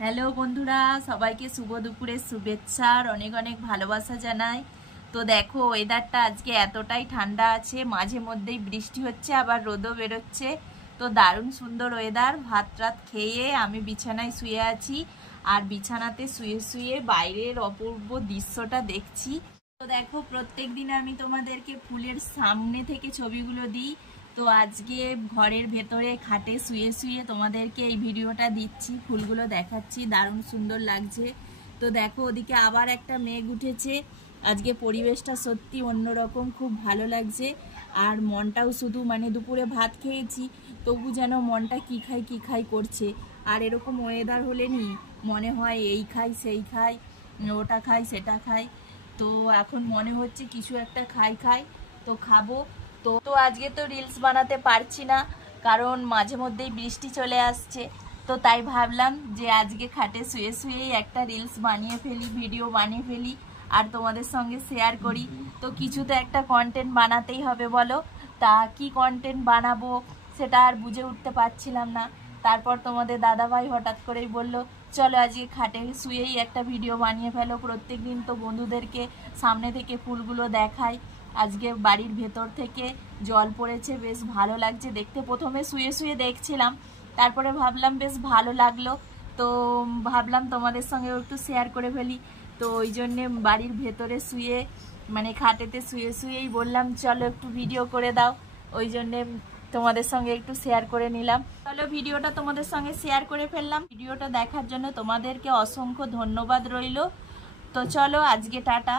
Hello বন্ধুরা, সবাইকে শুভ দুপুরের শুভেচ্ছা আর অনেক অনেক ভালোবাসা জানাই। তো দেখো, ওয়েদারটা আজকে এতটাই ঠান্ডা আছে, মাঝে মধ্যেই বৃষ্টি হচ্ছে আবার রোদও বেরোচ্ছে। তো দারুণ সুন্দর ওয়েদার। ভাত রাত খেয়ে আমি বিছানায় শুয়ে আছি, আর বিছানাতে শুয়ে শুয়ে বাইরের অপূর্ব দৃশ্যটা দেখছি। তো দেখো, প্রত্যেক দিন আমি তোমাদেরকে ফুলের সামনে থেকে ছবিগুলো দিই। তো আজকে ঘরের ভেতরে খাটে শুয়ে শুয়ে তোমাদেরকে এই ভিডিওটা দিচ্ছি, ফুলগুলো দেখাচ্ছি, দারুণ সুন্দর লাগছে। তো দেখো, ওদিকে আবার একটা মেঘ উঠেছে। আজকে পরিবেশটা সত্যি অন্যরকম, খুব ভালো লাগছে। আর মনটাও শুধু দুপুরে ভাত খেয়েছি, তবু যেন মনটা কি খাই করছে। আর এরকম ওয়েদার হলে নি মনে হয় এই খাই সেই খাই, ওটা খাই সেটা খাই। তো এখন মনে হচ্ছে কিছু একটা খাই, তো খাবো। তো আজকে তো রিলস বানাতে পারছি না, কারণ মাঝে মধ্যেই বৃষ্টি চলে আসছে। তো তাই ভাবলাম যে আজকে খাটে শুয়ে শুয়েই একটা রিলস বানিয়ে ফেলি, ভিডিও বানিয়ে ফেলি, আর তোমাদের সঙ্গে শেয়ার করি। তো কিছু তো একটা কন্টেন্ট বানাতেই হবে বলো। তা কি কন্টেন্ট বানাবো সেটা আর বুঝে উঠতে পারছিলাম না। তারপর তোমাদের দাদাভাই হঠাৎ করেই বলল, চলো আজকে খাটে শুয়েই একটা ভিডিও বানিয়ে ফেলো। প্রত্যেক দিন তো বন্ধুদেরকে সামনে থেকে ফুলগুলো দেখাই, আজকে বাড়ির ভেতর থেকে জল পড়েছে, বেশ ভালো লাগছে দেখতে। প্রথমে শুয়ে শুয়ে দেখছিলাম, তারপরে ভাবলাম বেশ ভালো লাগলো, তো ভাবলাম তোমাদের সঙ্গে একটু শেয়ার করে ফেলি। তো ওই জন্যে বাড়ির ভেতরে শুয়ে খাটেতে শুয়ে শুয়েই বললাম চলো একটু ভিডিও করে দাও। ওই জন্যে তোমাদের সঙ্গে একটু শেয়ার করে নিলাম। চলো ভিডিওটা তোমাদের সঙ্গে শেয়ার করে ফেললাম। ভিডিওটা দেখার জন্য তোমাদেরকে অসংখ্য ধন্যবাদ রইল। তো চলো আজকে টাটা।